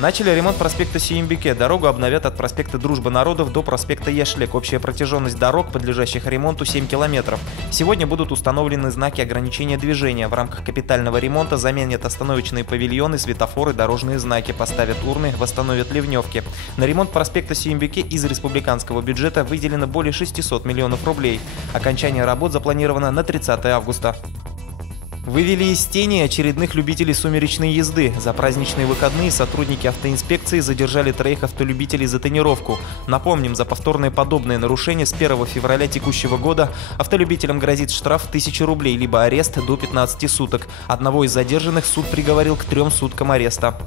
Начали ремонт проспекта Сюембике. Дорогу обновят от проспекта Дружбы народов до проспекта Яшлек. Общая протяженность дорог, подлежащих ремонту, 7 километров. Сегодня будут установлены знаки ограничения движения. В рамках капитального ремонта заменят остановочные павильоны, светофоры, дорожные знаки, поставят урны, восстановят ливневки. На ремонт проспекта Сюембике из республиканского бюджета выделено более 600 миллионов рублей. Окончание работ запланировано на 30 августа. Вывели из тени очередных любителей сумеречной езды. За праздничные выходные сотрудники автоинспекции задержали 3 автолюбителей за тонировку. Напомним, за повторное подобное нарушение с 1 февраля текущего года автолюбителям грозит штраф в 1000 рублей, либо арест до 15 суток. Одного из задержанных суд приговорил к 3 суткам ареста.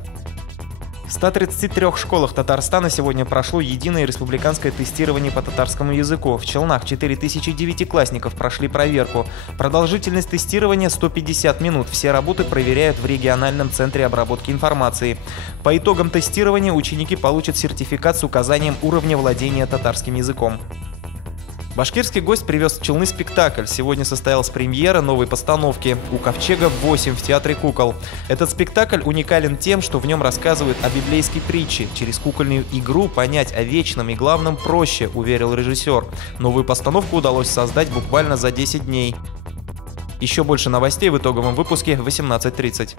В 133 школах Татарстана сегодня прошло единое республиканское тестирование по татарскому языку. В Челнах 4000 девятиклассников прошли проверку. Продолжительность тестирования 150 минут. Все работы проверяют в региональном центре обработки информации. По итогам тестирования ученики получат сертификат с указанием уровня владения татарским языком. Башкирский гость привез в Челны спектакль. Сегодня состоялась премьера новой постановки «У ковчега 8» в Театре кукол. Этот спектакль уникален тем, что в нем рассказывают о библейской притче. Через кукольную игру понять о вечном и главном проще, уверил режиссер. Новую постановку удалось создать буквально за 10 дней. Еще больше новостей в итоговом выпуске в 18:30.